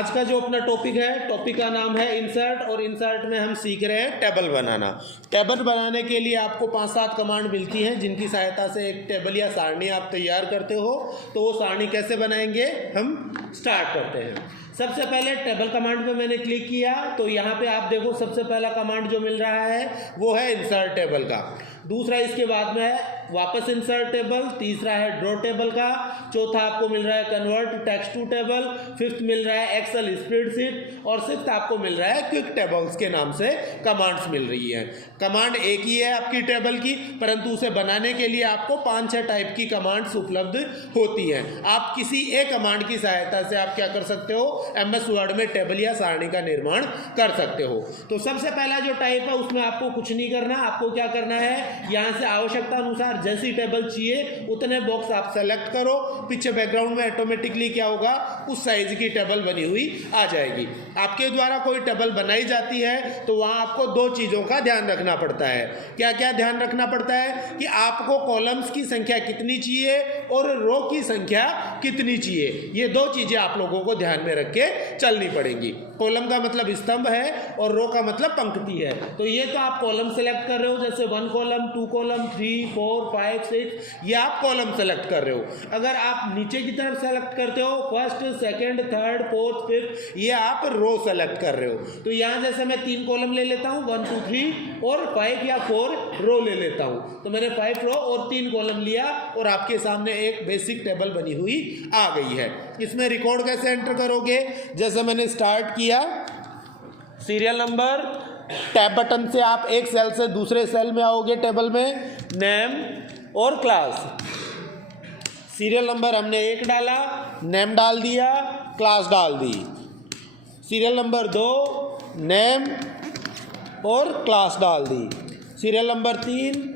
आज का जो अपना टॉपिक है, टॉपिक का नाम है इंसर्ट, और इंसर्ट में हम सीख रहे हैं टेबल बनाना। टेबल बनाने के लिए आपको 5-7 कमांड मिलती हैं जिनकी सहायता से एक टेबल या सारणी आप तैयार करते हो। तो वो सारणी कैसे बनाएंगे हम स्टार्ट करते हैं। सबसे पहले टेबल कमांड पे मैंने क्लिक किया तो यहाँ पे आप देखो सबसे पहला कमांड जो मिल रहा है वो है इंसर्ट टेबल का। दूसरा इसके बाद में है वापस इंसर्ट टेबल, तीसरा है ड्रॉ टेबल का, चौथा आपको मिल रहा है convert text to table, fifth मिल रहा है एक्सेल स्प्रेडशीट, और सिक्स्थ आपको मिल रहा है क्विक टेबल्स के नाम से कमांड्स मिल रही हैं। कमांड एक ही है आपकी टेबल की, परंतु उसे बनाने के लिए आपको 5-6 टाइप की कमांड्स उपलब्ध होती हैं। आप किसी एक कमांड की सहायता से आप क्या कर सकते हो, MS वर्ड में टेबल या सारणी का निर्माण कर सकते हो। तो सबसे पहला जो टाइप है उसमें आपको कुछ नहीं करना, आपको क्या करना है, यहाँ से आवश्यकता अनुसार जैसी टेबल चाहिए उतने बॉक्स आप सेलेक्ट करो। पीछे बैकग्राउंड में ऑटोमेटिकली क्या होगा, उस साइज की टेबल बनी हुई आ जाएगी। आपके द्वारा कोई टेबल बनाई जाती है तो वहाँ आपको 2 चीज़ों का ध्यान रखना पड़ता है। क्या क्या ध्यान रखना पड़ता है कि आपको कॉलम्स की संख्या कितनी चाहिए और रो की संख्या कितनी चाहिए। ये 2 चीज़ें आप लोगों को ध्यान में रख के चलनी पड़ेंगी। कॉलम का मतलब स्तंभ है और रो का मतलब पंक्ति है। तो ये तो आप कॉलम सेलेक्ट कर रहे हो, जैसे 1 कॉलम, 2 कॉलम, 3, 4, 5, 6, ये आप कॉलम सेलेक्ट कर रहे हो। अगर आप नीचे की तरफ सेलेक्ट करते हो first, second, third, fourth, fifth, ये आप रो सेलेक्ट कर रहे हो। तो यहाँ जैसे मैं 3 कॉलम ले लेता हूँ, 1, 2, 3, और 5 या 4 रो ले लेता हूँ। तो मैंने 5 रो और 3 कॉलम लिया और आपके सामने एक बेसिक टेबल बनी हुई आ गई है। इसमें रिकॉर्ड कैसे एंटर करोगे, जैसे मैंने स्टार्ट किया, सीरियल नंबर, टैब बटन से आप एक सेल से दूसरे सेल में आओगे टेबल में, नेम और क्लास। सीरियल नंबर हमने 1 डाला, नेम डाल दिया, क्लास डाल दी। सीरियल नंबर 2, नेम और क्लास डाल दी। सीरियल नंबर 3,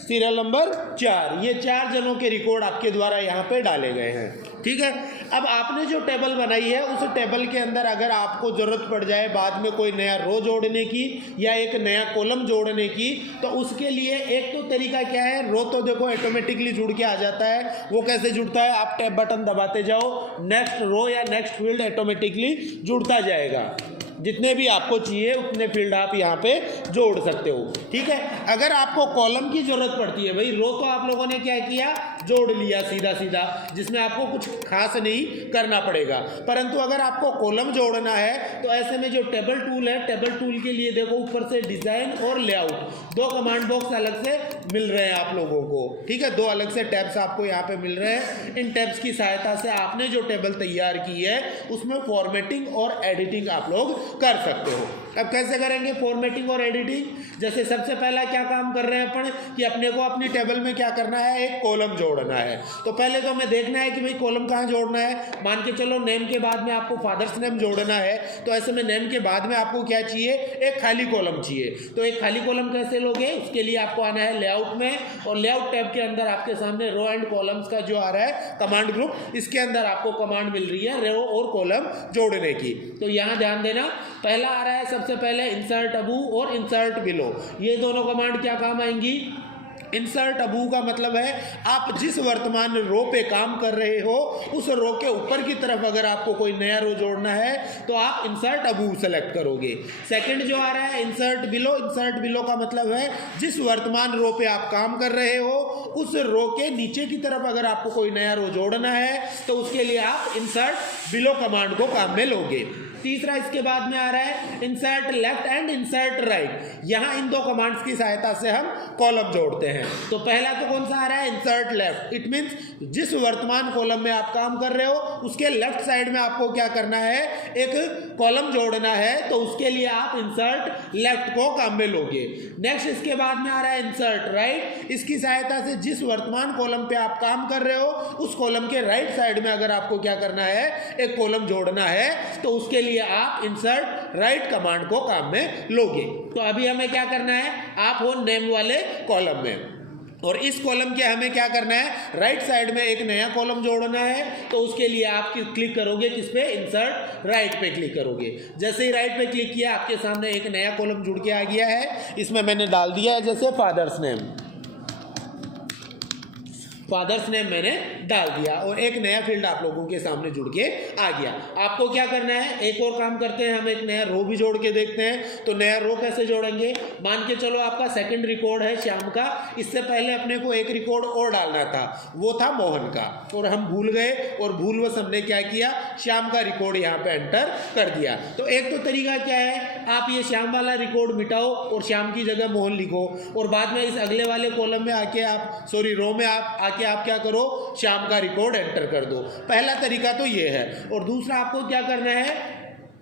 सीरियल नंबर 4, ये 4 जनों के रिकॉर्ड आपके द्वारा यहाँ पे डाले गए हैं। ठीक है, अब आपने जो टेबल बनाई है उस टेबल के अंदर अगर आपको ज़रूरत पड़ जाए बाद में कोई नया रो जोड़ने की या एक नया कॉलम जोड़ने की, तो उसके लिए एक तो तरीका क्या है, रो तो देखो ऑटोमेटिकली जुड़ के आ जाता है। वो कैसे जुड़ता है, आप टैब बटन दबाते जाओ, नेक्स्ट रो या नेक्स्ट फील्ड ऑटोमेटिकली जुड़ता जाएगा। जितने भी आपको चाहिए उतने फील्ड आप यहाँ पे जोड़ सकते हो। ठीक है, अगर आपको कॉलम की जरूरत पड़ती है, भाई रो तो आप लोगों ने क्या किया, जोड़ लिया सीधा सीधा, जिसमें आपको कुछ खास नहीं करना पड़ेगा। परंतु अगर आपको कॉलम जोड़ना है तो ऐसे में जो टेबल टूल है, टेबल टूल के लिए देखो ऊपर से डिजाइन और लेआउट 2 कमांड बॉक्स अलग से मिल रहे हैं आप लोगों को। ठीक है, 2 अलग से टैब्स आपको यहाँ पे मिल रहे हैं। इन टैब्स की सहायता से आपने जो टेबल तैयार की है उसमें फॉर्मेटिंग और एडिटिंग आप लोग कर सकते हो। अब कैसे करेंगे फॉर्मेटिंग और एडिटिंग, जैसे सबसे पहला क्या काम कर रहे हैं अपन कि अपने को अपनी टेबल में क्या करना है, एक कॉलम जोड़ना है। तो पहले तो हमें देखना है कि भाई कॉलम कहाँ जोड़ना है। मान के चलो नेम के बाद में आपको फादर्स नेम जोड़ना है, तो ऐसे में नेम के बाद में आपको क्या चाहिए, एक खाली कॉलम चाहिए। तो एक खाली कॉलम कैसे लोगे, उसके लिए आपको आना है लेआउट में, और लेआउट टैब के अंदर आपके सामने रो एंड कॉलम्स का जो आ रहा है कमांड ग्रुप, इसके अंदर आपको कमांड मिल रही है रो और कॉलम जोड़ने की। तो यहाँ ध्यान देना, पहला आ रहा है सबसे पहले इंसर्ट अबव और इंसर्ट बिलो। ये दोनों कमांड क्या काम आएंगी, इंसर्ट अबव का मतलब है आप जिस वर्तमान रो पे काम कर रहे हो उस रो के ऊपर की तरफ अगर आपको कोई नया रो जोड़ना है तो आप इंसर्ट अबव सेलेक्ट करोगे। सेकंड जो आ रहा है इंसर्ट बिलो, इंसर्ट बिलो का मतलब है जिस वर्तमान रो पे आप काम कर रहे हो उस रो के नीचे की तरफ अगर आपको कोई नया रो जोड़ना है तो उसके लिए आप इंसर्ट बिलो कमांड को काम में लोगे। तीसरा इसके बाद में आ रहा है insert left and insert right. यहाँ इन 2 कमांड्स की सहायता से हम कॉलम जोड़ते हैं। तो पहला तो कौन सा आ रहा है, इंसर्ट लेफ्ट। इट मीन्स जिस वर्तमान कॉलम में आप काम कर रहे हो उसके लेफ्ट साइड में आपको क्या करना है, एक कॉलम जोड़ना है, तो उसके लिए आप इंसर्ट लेफ्ट को काम में लोगे। नेक्स्ट इसके बाद में आ रहा है इंसर्ट राइट। इसकी सहायता से जिस वर्तमान कॉलम पे आप काम कर रहे हो उस कॉलम के राइट साइड में अगर आपको क्या करना है, एक कॉलम जोड़ना है, तो उसके लिए आप इंसर्ट राइट कमांड को काम में लोगे। तो अभी हमें क्या करना है, आप हो नेम वाले कॉलम में, और इस कॉलम के हमें क्या करना है, राइट साइड में एक नया कॉलम जोड़ना है। तो उसके लिए आप क्लिक करोगे किस पे, इंसर्ट राइट पे क्लिक करोगे। जैसे ही राइट पे क्लिक किया आपके सामने एक नया कॉलम जुड़ के आ गया है। इसमें मैंने डाल दिया है जैसे फादर्स नेम। फादर्स नेम मैंने डाल दिया और एक नया फील्ड आप लोगों के सामने जुड़ के आ गया। आपको क्या करना है, एक और काम करते हैं, हम एक नया रो भी जोड़ के देखते हैं। तो नया रो कैसे जोड़ेंगे, मान के चलो आपका सेकंड रिकॉर्ड है श्याम का, इससे पहले अपने को एक रिकॉर्ड और डालना था, वो था मोहन का, और हम भूल गए और भूलवश हमने क्या किया, श्याम का रिकॉर्ड यहाँ पे एंटर कर दिया। तो एक तो तरीका क्या है, आप ये श्याम वाला रिकॉर्ड मिटाओ और श्याम की जगह मोहन लिखो, और बाद में इस अगले वाले कॉलम में आके आप रो में आके आप क्या करो, श्याम का रिकॉर्ड एंटर कर दो। पहला तरीका तो ये है। और दूसरा आपको क्या करना है,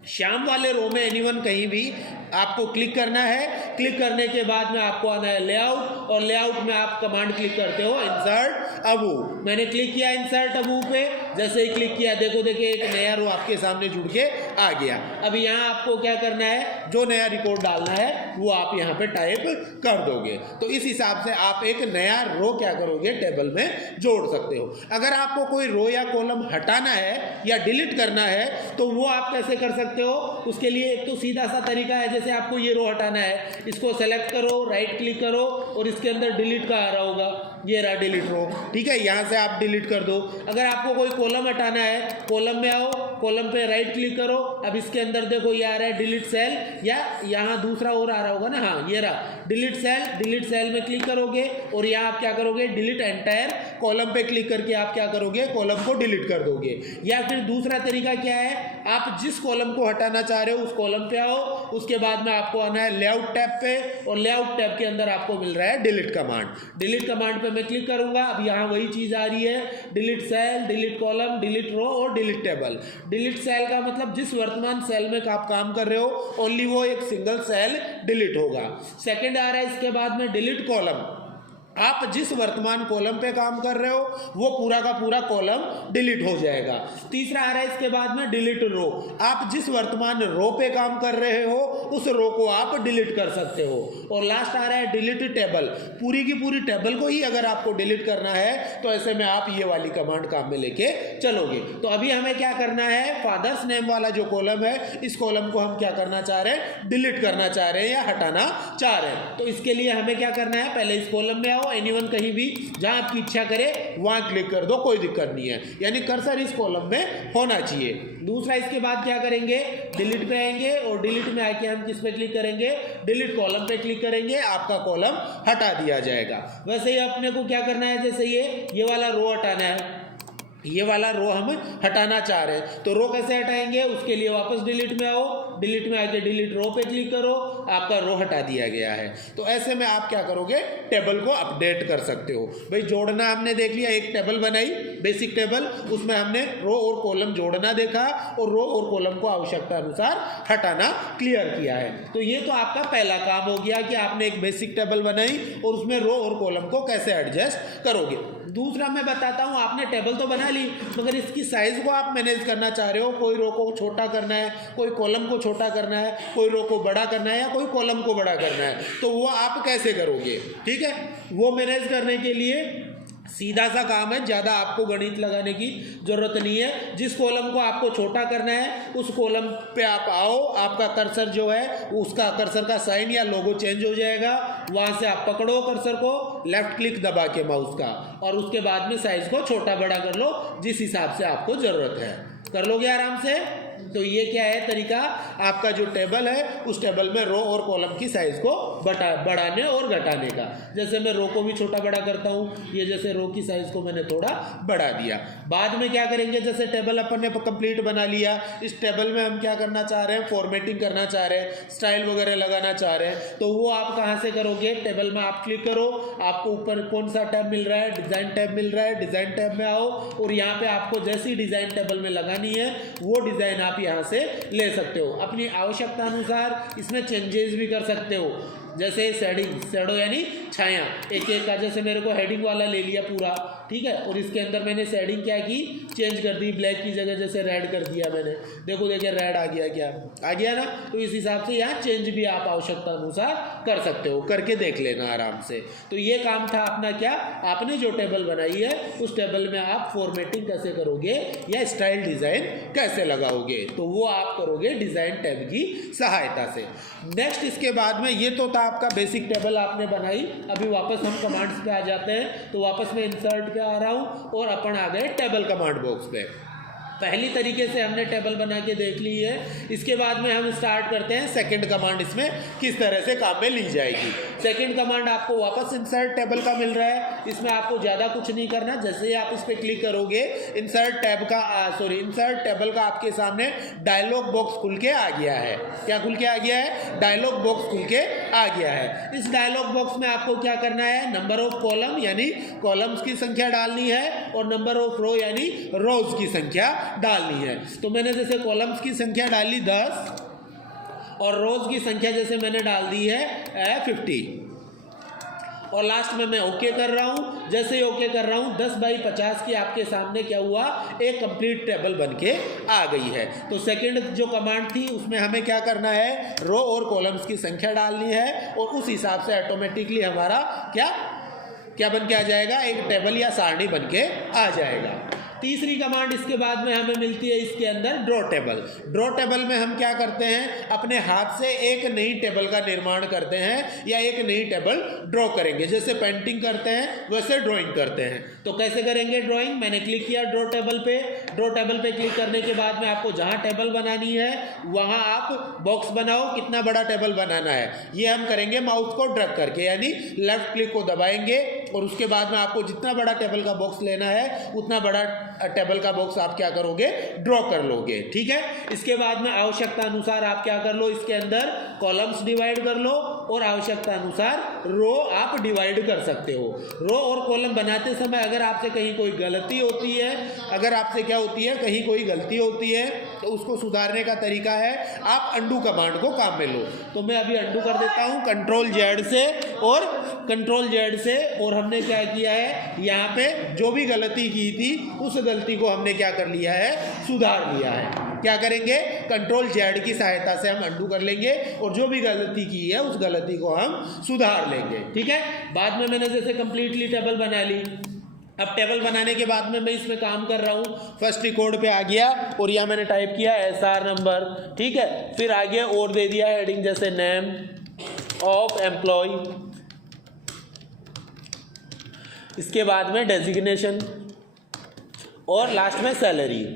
श्याम वाले रो में एनीवन कहीं भी आपको क्लिक करना है। क्लिक करने के बाद में आपको आना है लेआउट, और लेआउट में आप कमांड क्लिक करते हो इंसर्ट अबू। मैंने क्लिक किया इंसर्ट अबू पे, जैसे ही क्लिक किया देखो देखिए एक नया रो आपके सामने जुड़ के आ गया। अब यहाँ आपको क्या करना है, जो नया रिकॉर्ड डालना है वो आप यहाँ पे टाइप कर दोगे। तो इस हिसाब से आप एक नया रो क्या करोगे, टेबल में जोड़ सकते हो। अगर आपको कोई रो या कॉलम हटाना है या डिलीट करना है तो वो आप कैसे कर सकते हो, उसके लिए एक तो सीधा सा तरीका है, जैसे आपको ये रो हटाना है, इसको सेलेक्ट करो, राइट क्लिक करो और इसके अंदर डिलीट का आ रहा होगा, ये रहा डिलीट रो, ठीक है, यहाँ से आप डिलीट कर दो। अगर आपको कोई कॉलम हटाना है, कॉलम में आओ, कॉलम पे राइट क्लिक करो, अब इसके अंदर देखो ये आ रहा है डिलीट सेल, या यहाँ दूसरा और आ रहा होगा ना, हाँ ये रहा डिलीट सेल। डिलीट सेल में क्लिक करोगे और यहाँ आप क्या करोगे, डिलीट एंटायर कॉलम पे क्लिक करके आप क्या करोगे, कॉलम को डिलीट कर दोगे। या फिर दूसरा तरीका क्या है, आप जिस कॉलम को हटाना चाह रहे हो उस कॉलम पे आओ, उसके बाद में आपको आना है लेआउट टैब पे, और लेआउट टैब के अंदर आपको मिल रहा है डिलीट कमांड। डिलीट कमांड पे मैं क्लिक करूंगा, अब यहाँ वही चीज आ रही है, delete cell, delete column, delete row और डिलीट टेबल। डिलीट सेल का मतलब जिस वर्तमान सेल में आप काम कर रहे हो ओनली वो एक सिंगल सेल डिलीट होगा। सेकंड आ रहा है इसके बाद में डिलीट कॉलम, आप जिस वर्तमान कॉलम पे काम कर रहे हो वो पूरा का पूरा कॉलम डिलीट हो जाएगा। तीसरा आ रहा है इसके बाद में डिलीट रो, आप जिस वर्तमान रो पे काम कर रहे हो उस रो को आप डिलीट कर सकते हो। और लास्ट आ रहा है डिलीट टेबल, पूरी की पूरी टेबल को ही अगर आपको डिलीट करना है तो ऐसे में आप ये वाली कमांड काम में लेके चलोगे। तो अभी हमें क्या करना है, फादर्स नेम वाला जो कॉलम है इस कॉलम को हम क्या करना चाह रहे हैं, डिलीट करना चाह रहे हैं या हटाना चाह रहे हैं। तो इसके लिए हमें क्या करना है, पहले इस कॉलम में आओ, एनीवन कहीं भी जहां आपकी इच्छा करे वहां क्लिक कर दो, कोई दिक्कत नहीं है, यानी कर्सर इस कॉलम में होना चाहिए। दूसरा इसके बाद क्या करेंगे, डिलीट पे आएंगे और डिलीट में आके हम किस पे क्लिक करेंगे, डिलीट कॉलम पे क्लिक करेंगे, आपका कॉलम हटा दिया जाएगा। वैसे ही अपने को क्या करना है, जैसे ये वाला रो हटाना है, ये वाला रो हम हटाना चाह रहे हैं, तो रो कैसे हटाएंगे, उसके लिए वापस डिलीट में आओ, डिलीट में आके डिलीट रो पे क्लिक करो, आपका रो हटा दिया गया है। तो ऐसे में आप क्या करोगे, टेबल को अपडेट कर सकते हो। भाई जोड़ना हमने देख लिया, एक टेबल बनाई बेसिक टेबल, उसमें हमने रो और कॉलम जोड़ना देखा और रो और कॉलम को आवश्यकता अनुसार हटाना क्लियर किया है। तो ये तो आपका पहला काम हो गया कि आपने एक बेसिक टेबल बनाई और उसमें रो और कॉलम को कैसे एडजस्ट करोगे। दूसरा मैं बताता हूँ, आपने टेबल तो बना ली मगर इसकी साइज को आप मैनेज करना चाह रहे हो, कोई रो को छोटा करना है, कोई कॉलम को छोटा करना है, कोई रो को बड़ा करना है या कोई कॉलम को बड़ा करना है, तो वो आप कैसे करोगे, ठीक है। वो मैनेज करने के लिए सीधा सा काम है, ज़्यादा आपको गणित लगाने की ज़रूरत नहीं है। जिस कॉलम को आपको छोटा करना है उस कॉलम पे आप आओ, आपका कर्सर जो है उसका कर्सर का साइन या लोगो चेंज हो जाएगा, वहाँ से आप पकड़ो कर्सर को, लेफ्ट क्लिक दबा के माउस का, और उसके बाद में साइज को छोटा बड़ा कर लो जिस हिसाब से आपको ज़रूरत है, कर लोगे आराम से। तो ये क्या है तरीका, आपका जो टेबल है उस टेबल में रो और कॉलम की साइज को बढ़ाने और घटाने का। जैसे मैं रो को भी छोटा बड़ा करता हूँ, ये जैसे रो की साइज को मैंने थोड़ा बढ़ा दिया। बाद में क्या करेंगे, जैसे टेबल अपन ने कंप्लीट बना लिया, इस टेबल में हम क्या करना चाह रहे हैं, फॉर्मेटिंग करना चाह रहे हैं, स्टाइल वगैरह लगाना चाह रहे हैं, तो वो आप कहाँ से करोगे, टेबल में आप क्लिक करो, आपको ऊपर कौन सा टैब मिल रहा है, डिज़ाइन टैब मिल रहा है, डिज़ाइन टैब में आओ और यहाँ पे आपको जैसी डिज़ाइन टेबल में लगानी है वो डिज़ाइन आप यहाँ से ले सकते हो। अपनी आवश्यकता अनुसार इसमें चेंजेस भी कर सकते हो, जैसे शैडो यानी छाया, एक एक का, जैसे मेरे को हेडिंग वाला ले लिया पूरा, ठीक है, और इसके अंदर मैंने शेडिंग क्या की, चेंज कर दी, ब्लैक की जगह जैसे रेड कर दिया मैंने, देखो देखिए रेड आ गया, क्या आ गया ना। तो इस हिसाब से यहाँ चेंज भी आप आवश्यकता अनुसार कर सकते हो, करके देख लेना आराम से। तो ये काम था अपना, क्या आपने जो टेबल बनाई है उस टेबल में आप फॉर्मेटिंग कैसे करोगे या स्टाइल डिज़ाइन कैसे लगाओगे, तो वो आप करोगे डिज़ाइन टैब की सहायता से। नेक्स्ट इसके बाद में, ये तो था आपका बेसिक टेबल आपने बनाई। अभी वापस हम कमांड्स पे आ जाते हैं। तो वापस मैं इंसर्ट पे आ रहा हूँ और अपन आ गए टेबल कमांड बॉक्स पे। पहली तरीके से हमने टेबल बना के देख ली है। इसके बाद में हम स्टार्ट करते हैं सेकंड कमांड इसमें किस तरह से काम में ली जाएगी। सेकंड कमांड आपको वापस इंसर्ट टेबल का मिल रहा है। इसमें आपको ज़्यादा कुछ नहीं करना। जैसे ही आप इस पर क्लिक करोगे इंसर्ट टेबल का आपके सामने डायलॉग बॉक्स खुल के आ गया है। क्या खुल के आ गया है? डायलॉग बॉक्स खुल के आ गया है। इस डायलॉग बॉक्स में आपको क्या करना है? नंबर ऑफ कॉलम यानी कॉलम्स की संख्या डालनी है और नंबर ऑफ रो यानी रोज की संख्या डालनी है। तो मैंने जैसे कॉलम्स की संख्या डाली 10 और रोज की संख्या जैसे मैंने डाल दी है 50 और लास्ट में मैं ओके कर रहा हूं। जैसे ही ओके कर रहा हूं 10 बाई 50 की आपके सामने क्या हुआ? एक कंप्लीट टेबल बनके आ गई है। तो सेकंड जो कमांड थी उसमें हमें क्या करना है? रो और कॉलम्स की संख्या डालनी है और उस हिसाब से ऑटोमेटिकली हमारा क्या बन के आ जाएगा? एक टेबल या सारणी बन के आ जाएगा। तीसरी कमांड इसके बाद में हमें मिलती है इसके अंदर ड्रॉ टेबल। ड्रॉ टेबल में हम क्या करते हैं? अपने हाथ से एक नई टेबल का निर्माण करते हैं या एक नई टेबल ड्रॉ करेंगे। जैसे पेंटिंग करते हैं वैसे ड्राइंग करते हैं। तो कैसे करेंगे ड्राइंग? मैंने क्लिक किया ड्रॉ टेबल पे। ड्रॉ टेबल पे क्लिक करने के बाद में आपको जहाँ टेबल बनानी है वहाँ आप बॉक्स बनाओ। कितना बड़ा टेबल बनाना है ये हम करेंगे माउस को ड्रैग करके, यानी लेफ्ट क्लिक को दबाएंगे और उसके बाद में आपको जितना बड़ा टेबल का बॉक्स लेना है उतना बड़ा टेबल का बॉक्स आप क्या करोगे? ड्रॉ कर लोगे। ठीक है। इसके बाद में आवश्यकता अनुसार आप क्या कर लो? इसके अंदर कॉलम्स डिवाइड कर लो और आवश्यकता अनुसार रो आप डिवाइड कर सकते हो। रो और कॉलम बनाते समय अगर आपसे कहीं कोई गलती होती है, अगर आपसे क्या होती है, कहीं कोई गलती होती है तो उसको सुधारने का तरीका है आप अंडू कमांड को काम में लो। तो मैं अभी अंडू कर देता हूँ कंट्रोल जेड से और हमने क्या किया है? यहाँ पे जो भी गलती की थी उस गलती को हमने क्या कर लिया है? सुधार लिया है। क्या करेंगे? कंट्रोल जेड की सहायता से हम अंडू कर लेंगे और जो भी गलती की है उस गलती को हम सुधार लेंगे। ठीक है। बाद में मैंने जैसे कंप्लीटली टेबल बना ली। अब टेबल बनाने के बाद में मैं इसमें काम कर रहा हूँ। फर्स्ट रिकॉर्ड पे आ गया और यहाँ मैंने टाइप किया SR नंबर। ठीक है। फिर आ गया और दे दिया हेडिंग जैसे नेम ऑफ एम्प्लॉय। इसके बाद में डेजिग्नेशन और लास्ट में सैलरी।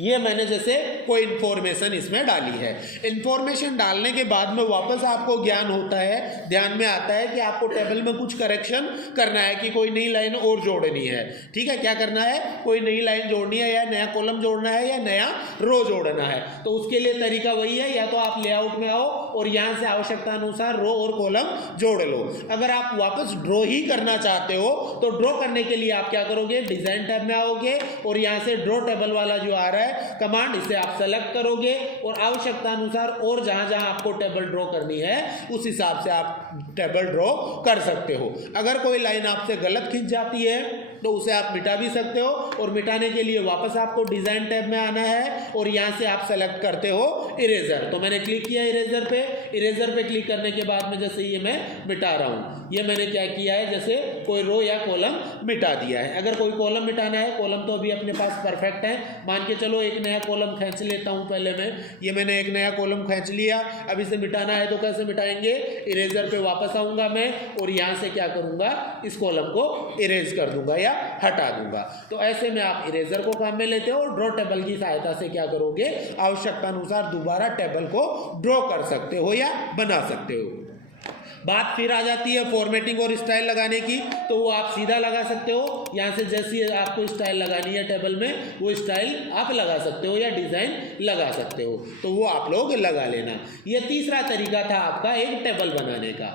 ये मैंने जैसे कोई इन्फॉर्मेशन इसमें डाली है। इन्फॉर्मेशन डालने के बाद में वापस आपको ज्ञान होता है, ध्यान में आता है कि आपको टेबल में कुछ करेक्शन करना है कि कोई नई लाइन और जोड़नी है। ठीक है। क्या करना है? कोई नई लाइन जोड़नी है या नया कॉलम जोड़ना है या नया रो जोड़ना है। तो उसके लिए तरीका वही है, या तो आप लेआउट में आओ और यहाँ से आवश्यकता अनुसार रो और कॉलम जोड़ लो। अगर आप वापस ड्रॉ ही करना चाहते हो तो ड्रॉ करने के लिए आप क्या करोगे? डिजाइन टैब में आओगे और यहाँ से ड्रॉ टेबल वाला जो आ रहा है कमांड, इसे आप सेलेक्ट करोगे और आवश्यकता अनुसार और जहां जहां आपको टेबल ड्रॉ करनी है उस हिसाब से आप टेबल ड्रॉ कर सकते हो। अगर कोई लाइन आपसे गलत खिंच जाती है तो उसे आप मिटा भी सकते हो और मिटाने के लिए वापस आपको डिजाइन टैब में आना है और यहां से आप सेलेक्ट करते हो इरेजर। तो मैंने क्लिक किया इरेजर पे क्लिक करने के बाद में जैसे ये मैं मिटा रहा हूं, ये मैंने क्या किया है? जैसे कोई रो या कॉलम मिटा दिया है। अगर कोई कॉलम मिटाना है, कॉलम तो अभी अपने पास परफेक्ट है, मान के चलो एक नया कॉलम खींच लेता हूं। पहले ये मैंने एक नया कॉलम खींच लिया। अब इसे मिटाना है तो कैसे मिटाएंगे? इरेजर पे वापस आऊंगा मैं और यहां से क्या करूंगा? इस कॉलम को इरेज कर दूंगा या हटा दूंगा। तो ऐसे में आप इरेजर को काम में लेते हो और ड्रॉ टेबल की सहायता से क्या करोगे? आवश्यकता अनुसार दोबारा टेबल को ड्रॉ कर सकते हो या बना सकते हो। बात फिर आ जाती है फॉर्मेटिंग और स्टाइल लगाने की। तो वो आप सीधा लगा सकते हो, यहाँ से जैसी आपको स्टाइल लगानी है टेबल में वो स्टाइल आप लगा सकते हो या डिज़ाइन लगा सकते हो, तो वो आप लोग लगा लेना। ये तीसरा तरीका था आपका एक टेबल बनाने का।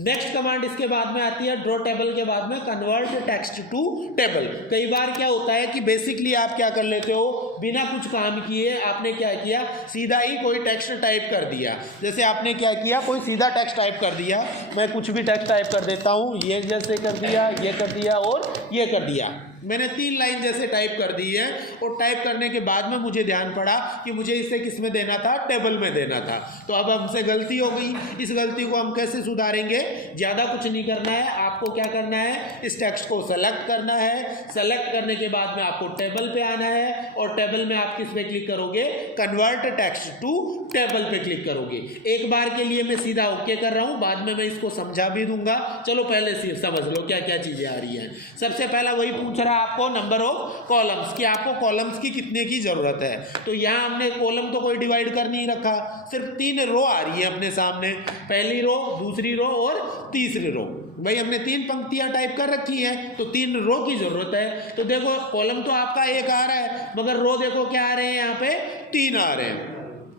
नेक्स्ट कमांड इसके बाद में आती है ड्रॉ टेबल के बाद में कन्वर्ट टेक्स्ट टू टेबल। कई बार क्या होता है कि बेसिकली आप क्या कर लेते हो, बिना कुछ काम किए आपने क्या किया, सीधा ही कोई टेक्स्ट टाइप कर दिया। जैसे आपने क्या किया, कोई सीधा टेक्स्ट टाइप कर दिया। मैं कुछ भी टेक्स्ट टाइप कर देता हूँ, ये जैसे कर दिया, ये कर दिया और ये कर दिया। मैंने 3 लाइन जैसे टाइप कर दी है और टाइप करने के बाद में मुझे ध्यान पड़ा कि मुझे इसे किस में देना था, टेबल में देना था। तो अब हमसे गलती हो गई। इस गलती को हम कैसे सुधारेंगे? ज़्यादा कुछ नहीं करना है, आपको क्या करना है, इस टेक्स्ट को सेलेक्ट करना है। सेलेक्ट करने के बाद में आपको टेबल पे आना है और टेबल में आप किस पे क्लिक करोगे, कन्वर्ट टेक्स्ट टू टेबल पे क्लिक करोगे। एक बार के लिए मैं सीधा ओके कर रहा हूँ, बाद में मैं इसको समझा भी दूंगा। चलो पहले से समझ लो क्या क्या चीज़ें आ रही हैं। सबसे पहला वही पूछ रहा है आपको नंबर ऑफ कॉलम्स कि आपको कॉलम्स की कितने की ज़रूरत है। तो यहाँ हमने कॉलम तो कोई डिवाइड कर नहीं रखा, सिर्फ 3 रो आ रही है अपने सामने, पहली रो, दूसरी रो और तीसरी रो। भाई हमने 3 पंक्तियां टाइप कर रखी हैं तो 3 रो की जरूरत है। तो देखो कॉलम तो आपका 1 आ रहा है, मगर रो देखो क्या आ रहे हैं, यहाँ पे 3 आ रहे हैं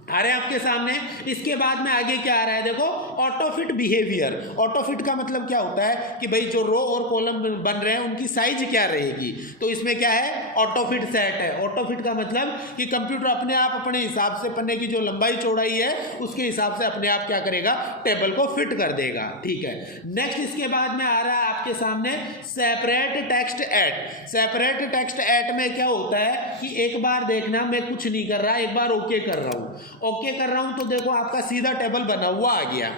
आपके सामने। इसके बाद में आगे क्या आ रहा है, देखो ऑटोफिट बिहेवियर। ऑटोफिट का मतलब क्या होता है कि भाई जो रो और कॉलम बन रहे हैं उनकी साइज क्या रहेगी। तो इसमें क्या है, ऑटोफिट सेट है। ऑटोफिट का मतलब कि कंप्यूटर अपने आप अपने हिसाब से पन्ने की जो लंबाई चौड़ाई है उसके हिसाब से अपने आप क्या करेगा, टेबल को फिट कर देगा। ठीक है, नेक्स्ट इसके बाद में आ रहा है आपके सामने separate text at. Separate text at में क्या होता है कि एक बार देखना, मैं कुछ नहीं कर रहा, एक बार ओके कर रहा हूँ। ओके कर रहा हूं तो देखो आपका सीधा टेबल बना हुआ आ गया,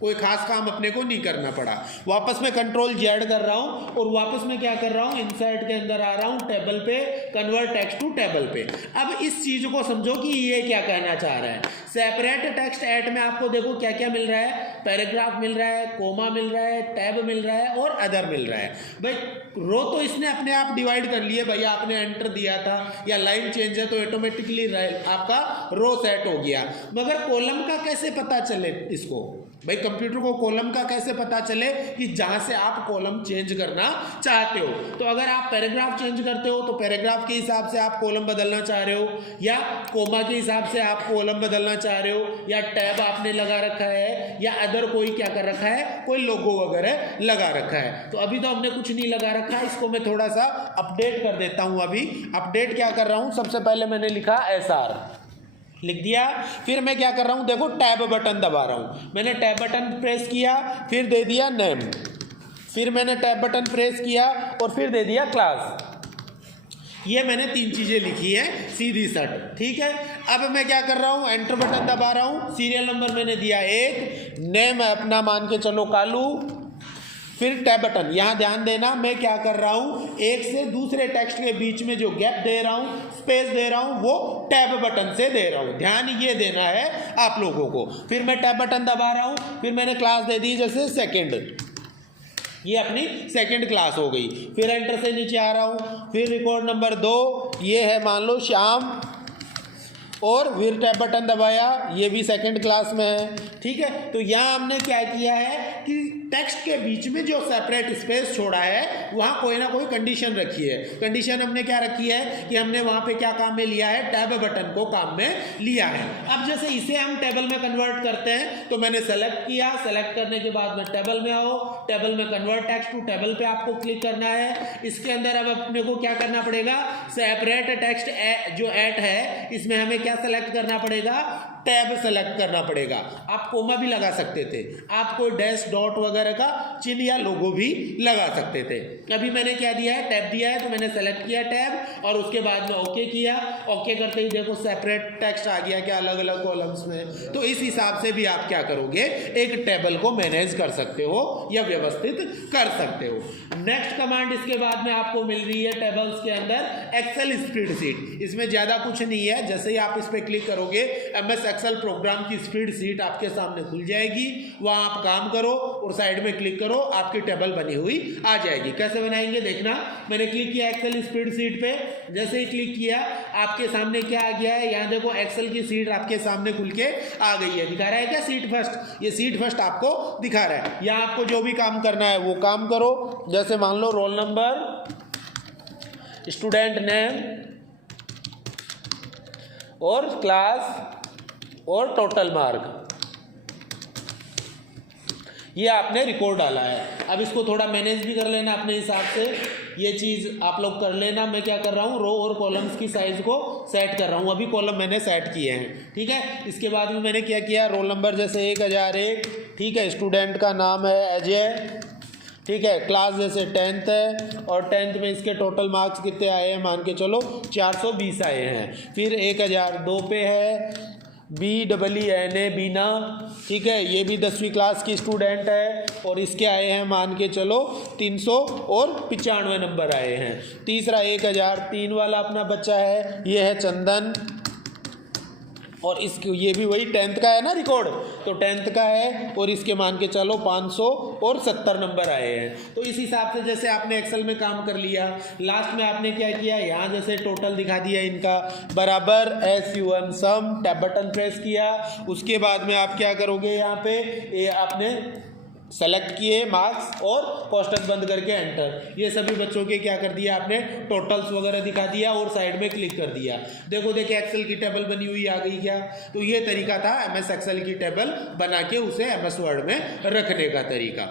कोई खास काम अपने को नहीं करना पड़ा। वापस मैं कंट्रोल जेड कर रहा हूं और वापस मैं क्या कर रहा हूं, इंसर्ट के अंदर आ रहा हूं, टेबल पे, कन्वर्ट टेक्स्ट टू टेबल पे। अब इस चीज को समझो कि ये क्या कहना चाह रहा है। सेपरेट टेक्स्ट एट में आपको देखो क्या क्या मिल रहा है, पैराग्राफ मिल रहा है, कोमा मिल रहा है, टैब मिल रहा है और अदर मिल रहा है। भाई रो तो इसने अपने आप डिवाइड कर लिए, भैया आपने एंटर दिया था या लाइन चेंज है तो ऑटोमेटिकली आपका रो सेट हो गया। मगर कॉलम का कैसे पता चले इसको, भाई कंप्यूटर को कॉलम का कैसे पता चले कि जहां से आप कॉलम चेंज करना चाहते हो। तो अगर आप पैराग्राफ चेंज करते हो तो पैराग्राफ के हिसाब से आप कॉलम बदलना चाह रहे हो, या कोमा के हिसाब से आप कॉलम बदलना चाह रहे हो, या टैब आपने लगा रखा है, या अदर कोई क्या कर रखा है, कोई लोगो वगैरह लगा रखा है। तो अभी तो हमने कुछ नहीं लगा रखा है, इसको मैं थोड़ा सा अपडेट कर देता हूं। अभी अपडेट क्या कर रहा हूं, सबसे पहले मैंने लिखा SR, लिख दिया। फिर मैं क्या कर रहा हूं, देखो टैब बटन दबा रहा हूं। मैंने टैब बटन प्रेस किया, फिर दे दिया नेम, फिर मैंने टैब बटन प्रेस किया और फिर दे दिया क्लास। ये मैंने 3 चीजें लिखी है सीधी सट। ठीक है, अब मैं क्या कर रहा हूं, एंटर बटन दबा रहा हूं। सीरियल नंबर मैंने दिया 1, नेम अपना मान के चलो कालू, फिर टैब बटन। यहाँ ध्यान देना मैं क्या कर रहा हूँ, एक से दूसरे टेक्स्ट के बीच में जो गैप दे रहा हूँ, स्पेस दे रहा हूँ, वो टैब बटन से दे रहा हूँ। ध्यान ये देना है आप लोगों को। फिर मैं टैब बटन दबा रहा हूँ, फिर मैंने क्लास दे दी जैसे सेकंड, ये अपनी सेकंड क्लास हो गई। फिर एंटर से नीचे आ रहा हूँ, फिर रिकॉर्ड नंबर 2, ये है मान लो श्याम, और फिर टैब बटन दबाया, ये भी सेकंड क्लास में है। ठीक है, तो यहाँ हमने क्या किया है कि टेक्स्ट के बीच में जो सेपरेट स्पेस छोड़ा है वहाँ कोई ना कोई कंडीशन रखी है। कंडीशन हमने क्या रखी है कि हमने वहाँ पे क्या काम में लिया है, टैब बटन को काम में लिया है। अब जैसे इसे हम टेबल में कन्वर्ट करते हैं तो मैंने सेलेक्ट किया, सेलेक्ट करने के बाद में टेबल में आओ, टेबल में कन्वर्ट टेक्स्ट टू टेबल पे आपको क्लिक करना है। इसके अंदर अब अपने को क्या करना पड़ेगा, सेपरेट टेक्स्ट जो एट है इसमें हमें क्या सेलेक्ट करना पड़ेगा, टैब सेलेक्ट करना पड़ेगा। आप कोमा भी लगा सकते थे, आप कोई डैश डॉट वगैरह का चिन्ह या लोगो भी लगा सकते थे। अभी मैंने क्या दिया है, टैब दिया है, तो मैंने सेलेक्ट किया टैब और उसके बाद में ओके किया। ओके करते ही देखो सेपरेट टेक्स्ट आ गया क्या, अलग अलग कॉलम्स में। तो इस हिसाब से भी आप क्या करोगे, एक टेबल को मैनेज कर सकते हो या व्यवस्थित कर सकते हो। नेक्स्ट कमांड इसके बाद में आपको मिल रही है टेबल्स के अंदर, एक्सेल स्प्रेडशीट। इसमें ज्यादा कुछ नहीं है, जैसे ही आप इस पर क्लिक करोगे MS एक्सेल प्रोग्राम की स्प्रेडशीट आपके सामने खुल जाएगी। वहां आप काम करो और साइड में क्लिक करो, आपकी टेबल बनी हुई आ जाएगी। कैसे बनाएंगे देखना, मैंने क्लिक किया एक्सेल स्प्रेडशीट पे, जैसे ही क्लिक किया आपके सामने क्या आ गया है, यहाँ देखो एक्सेल की सीट आपके सामने खुल के आ गई है। दिखा रहा है क्या सीट फर्स्ट, ये सीट फर्स्ट आपको दिखा रहा है। यहाँ आपको जो भी काम करना है वो काम करो। जैसे मान लो रोल नंबर, स्टूडेंट नेम और क्लास और टोटल मार्क, ये आपने रिकॉर्ड डाला है। अब इसको थोड़ा मैनेज भी कर लेना अपने हिसाब से, ये चीज़ आप लोग कर लेना। मैं क्या कर रहा हूँ, रो और कॉलम्स की साइज को सेट कर रहा हूँ। अभी कॉलम मैंने सेट किए हैं, ठीक है। इसके बाद में मैंने क्या किया, रोल नंबर जैसे 1001, ठीक है। स्टूडेंट का नाम है अजय, ठीक है। क्लास जैसे 10th है और 10th में इसके टोटल मार्क्स कितने आए हैं, मान के चलो 420 आए हैं। फिर 1002 पे है BEENA बीना, ठीक है, ये भी 10वीं क्लास की स्टूडेंट है और इसके आए हैं मान के चलो 395 नंबर आए हैं। तीसरा 1003 वाला अपना बच्चा है, ये है चंदन और इसके ये भी वही 10th का है ना रिकॉर्ड, तो 10th का है और इसके मान के चलो 570 नंबर आए हैं। तो इस हिसाब से जैसे आपने एक्सेल में काम कर लिया, लास्ट में आपने क्या किया, यहाँ जैसे टोटल दिखा दिया इनका बराबर SUM सम, टैब बटन प्रेस किया, उसके बाद में आप क्या करोगे, यहाँ पे ये आपने सेलेक्ट किए मार्क्स और कोष्टक बंद करके एंटर। ये सभी बच्चों के क्या कर दिया आपने, टोटल्स वगैरह दिखा दिया और साइड में क्लिक कर दिया। देखो देखिए एक्सेल की टेबल बनी हुई आ गई क्या। तो ये तरीका था MS एक्सेल की टेबल बना के उसे MS वर्ड में रखने का तरीका।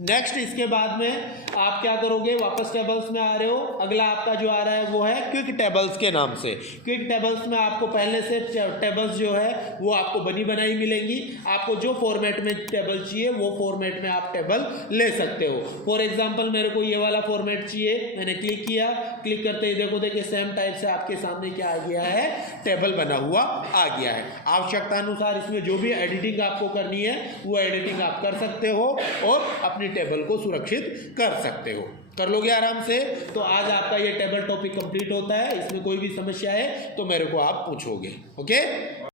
नेक्स्ट इसके बाद में आप क्या करोगे, वापस टेबल्स में आ रहे हो, अगला आपका जो आ रहा है वो है क्विक टेबल्स के नाम से। क्विक टेबल्स में आपको पहले से टेबल्स जो है वो आपको बनी बनाई मिलेंगी। आपको जो फॉर्मेट में टेबल चाहिए वो फॉर्मेट में आप टेबल ले सकते हो। फॉर एग्जांपल मेरे को ये वाला फॉर्मेट चाहिए, मैंने क्लिक किया, क्लिक करते ही देखो देखिए सेम टाइप से आपके सामने क्या आ गया है, टेबल बना हुआ आ गया है। आवश्यकता अनुसार इसमें जो भी एडिटिंग आपको करनी है वो एडिटिंग आप कर सकते हो और अपनी टेबल को सुरक्षित कर सकते हो, कर लोगे आराम से। तो आज आपका ये टेबल टॉपिक कंप्लीट होता है। इसमें कोई भी समस्या है तो मेरे को आप पूछोगे। ओके।